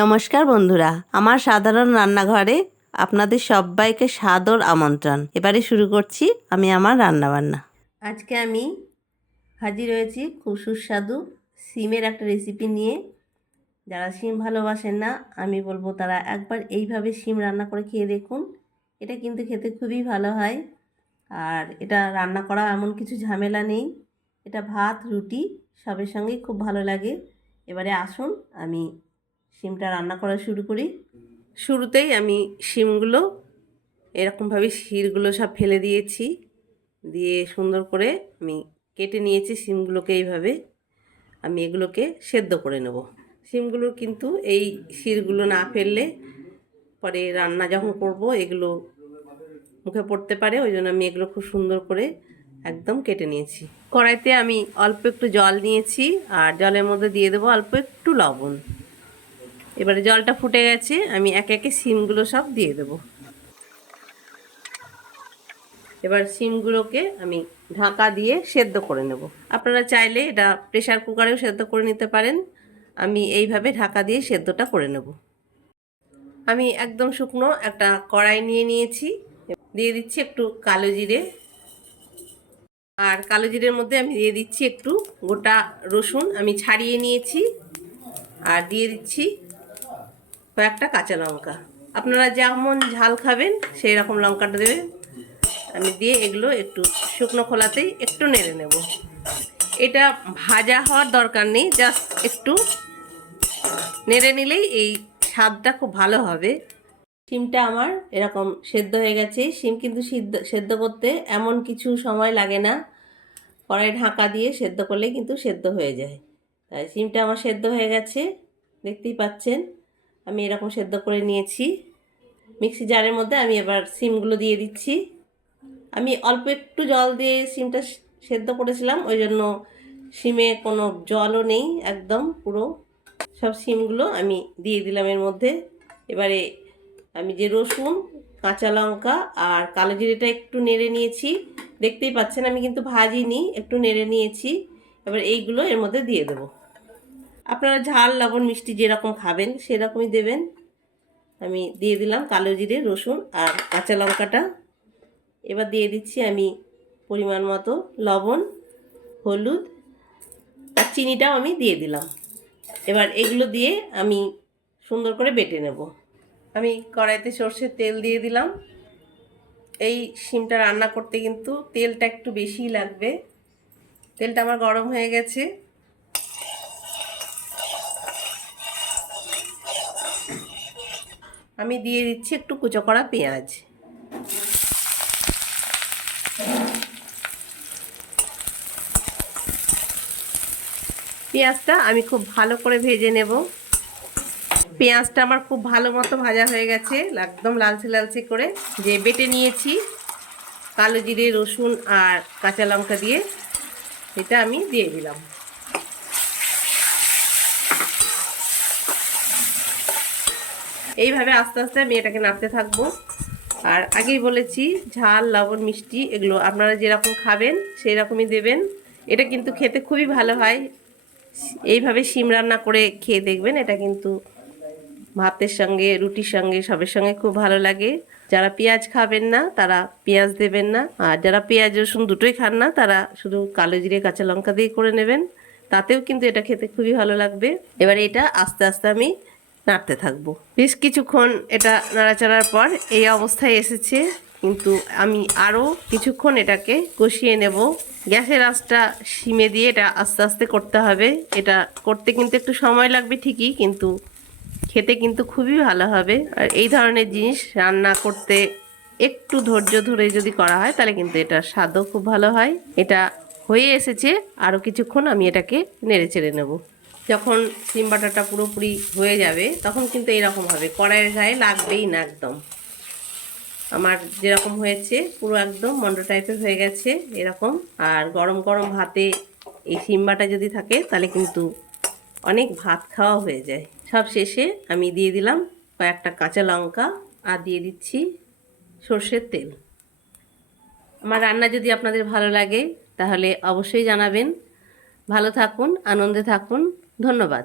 নমস্কার বন্ধুরা, আমার সাধারণ রান্নাঘরে আপনাদের সবাইকে সাদর আমন্ত্রণ। এবারে শুরু করছি আমি আমার রান্নাবান্না। আজকে আমি হাজির হয়েছি খুব সুস্বাদু সিমের একটা রেসিপি নিয়ে। যারা সিম ভালোবাসেন না, আমি বলব তারা একবার এইভাবে সিম রান্না করে খেয়ে দেখুন। এটা কিন্তু খেতে খুবই ভালো হয়। আর এটা রান্না করা এমন কিছু ঝামেলা নেই। এটা ভাত, রুটি, সবের সঙ্গেই খুব ভালো লাগে। এবারে আসুন, আমি শিমটা রান্না করা শুরু করি। শুরুতেই আমি শিমগুলো, এরকমভাবে শিরগুলো সব ফেলে দিয়েছি। দিয়ে সুন্দর করে আমি কেটে নিয়েছি শিমগুলোকে এইভাবে। আমি এগুলোকে সেদ্ধ করে নেব। শিমগুলোর কিন্তু এই শিরগুলো না ফেললে পরে রান্না যখন করব, এগুলো মুখে পড়তে পারে, ওই জন্য আমি এগুলো খুব সুন্দর করে একদম কেটে নিয়েছি। কড়াইতে আমি অল্প একটু জল নিয়েছি, আর জলের মধ্যে দিয়ে দেবো অল্প একটু লবণ। এবারে জলটা ফুটে গেছে, আমি একে একে সিমগুলো সব দিয়ে দেব। এবার সিমগুলোকে আমি ঢাকা দিয়ে সেদ্ধ করে নেব। আপনারা চাইলে এটা প্রেশার কুকারেও সেদ্ধ করে নিতে পারেন। আমি এইভাবে ঢাকা দিয়ে সেদ্ধটা করে নেব। আমি একদম শুকনো একটা কড়াই নিয়ে নিয়েছি। দিয়ে দিচ্ছি একটু কালো জিরে। আর কালো জিরের মধ্যে আমি দিয়ে দিচ্ছি একটু গোটা রসুন। আমি ছাড়িয়ে নিয়েছি। আর দিয়ে দিচ্ছি কয়েকটা কাঁচা লঙ্কা। আপনারা যেমন ঝাল খাবেন সেই রকম লঙ্কাটা দেবেন। আমি দিয়ে এগুলো একটু শুকনো খোলাতেই একটু নেড়ে নেব। এটা ভাজা হওয়ার দরকার নেই, জাস্ট একটু নেড়ে নিলেই এই স্বাদটা খুব ভালো হবে। শিমটা আমার এরকম সেদ্ধ হয়ে গেছে। শিম কিন্তু সিদ্ধ, সেদ্ধ করতে এমন কিছু সময় লাগে না। কড়াই ঢাকা দিয়ে সেদ্ধ করলে কিন্তু সেদ্ধ হয়ে যায়। তাই শিমটা আমার সেদ্ধ হয়ে গেছে, দেখতেই পাচ্ছেন। আমি এরকম সেদ্ধ করে নিয়েছি। মিক্সি জারের মধ্যে আমি এবার সিমগুলো দিয়ে দিচ্ছি। আমি অল্প একটু জল দিয়ে সিমটা সেদ্ধ করেছিলাম, ওই জন্য সিমে কোনো জলও নেই একদম পুরো। সব সিমগুলো আমি দিয়ে দিলাম এর মধ্যে। এবারে আমি যে রসুন, কাঁচা লঙ্কা আর কালো জিরেটা একটু নেড়ে নিয়েছি। দেখতেই পাচ্ছেন আমি কিন্তু ভাজিনি, একটু নেড়ে নিয়েছি। এবার এইগুলো এর মধ্যে দিয়ে দেবো। আপনারা ঝাল, লবণ, মিষ্টি যেরকম খাবেন সেরকমই দেবেন। আমি দিয়ে দিলাম কালো জিরে, রসুন আর কাঁচা লঙ্কাটা। এবার দিয়ে দিচ্ছি আমি পরিমাণ মতো লবণ, হলুদ আর চিনিটাও আমি দিয়ে দিলাম। এবার এগুলো দিয়ে আমি সুন্দর করে বেটে নেব। আমি কড়াইতে সর্ষের তেল দিয়ে দিলাম। এই শিমটা রান্না করতে কিন্তু তেলটা একটু বেশিই লাগবে। তেলটা আমার গরম হয়ে গেছে। আমি দিয়ে দিচ্ছি একটু কুচো করা পেঁয়াজ। পেঁয়াজটা আমি খুব ভালো করে ভেজে নেব। পেঁয়াজটা আমার খুব ভালো মতো ভাজা হয়ে গেছে, একদম লালচে লালচে করে। যে বেটে নিয়েছি, কালো জিরে, রসুন আর কাঁচা লঙ্কা দিয়ে, এটা আমি দিয়ে দিলাম। এইভাবে আস্তে আস্তে আমি এটাকে নাড়তে থাকব। আর আগেই বলেছি, ঝাল, লবণ, মিষ্টি, এগুলো আপনারা যেরকম খাবেন সেই রকমই দেবেন। এটা কিন্তু খেতে খুবই ভালো হয়। এইভাবে শিম রান্না করে খেয়ে দেখবেন, এটা কিন্তু ভাতের সঙ্গে, রুটির সঙ্গে, সবের সঙ্গে খুব ভালো লাগে। যারা পেঁয়াজ খাবেন না, তারা পেঁয়াজ দেবেন না। আর যারা পেঁয়াজ, রসুন দুটোই খান না, তারা শুধু কালো জিরে, কাঁচা লঙ্কা দিয়ে করে নেবেন। তাতেও কিন্তু এটা খেতে খুবই ভালো লাগবে। এবার এটা আস্তে আস্তে আমি নাড়তে থাকব। বেশ কিছুক্ষণ এটা নাড়াচাড়ার পর এই অবস্থায় এসেছে, কিন্তু আমি আরও কিছুক্ষণ এটাকে কষিয়ে নেব। গ্যাসের আঁচটা সিমে দিয়ে এটা আস্তে আস্তে করতে হবে। এটা করতে কিন্তু একটু সময় লাগবে ঠিকই, কিন্তু খেতে কিন্তু খুবই ভালো হবে। আর এই ধরনের জিনিস রান্না করতে একটু ধৈর্য ধরে যদি করা হয়, তাহলে কিন্তু এটা স্বাদও খুব ভালো হয়। এটা হয়ে এসেছে আরও কিছুক্ষণ আমি এটাকে নেড়ে চেড়ে নেব। যখন সিম বাটাটা পুরোপুরি হয়ে যাবে, তখন কিন্তু এরকম হবে। কড়াইয়ের গায়ে লাগবেই না একদম। আমার যেরকম হয়েছে, পুরো একদম মন্ড টাইপের হয়ে গেছে এরকম। আর গরম গরম ভাতে এই সিম বাটা যদি থাকে, তাহলে কিন্তু অনেক ভাত খাওয়া হয়ে যায়। সব শেষে আমি দিয়ে দিলাম কয়েকটা কাঁচা লঙ্কা আর দিয়ে দিচ্ছি সর্ষের তেল। আমার রান্না যদি আপনাদের ভালো লাগে, তাহলে অবশ্যই জানাবেন। ভালো থাকুন, আনন্দে থাকুন। ধন্যবাদ।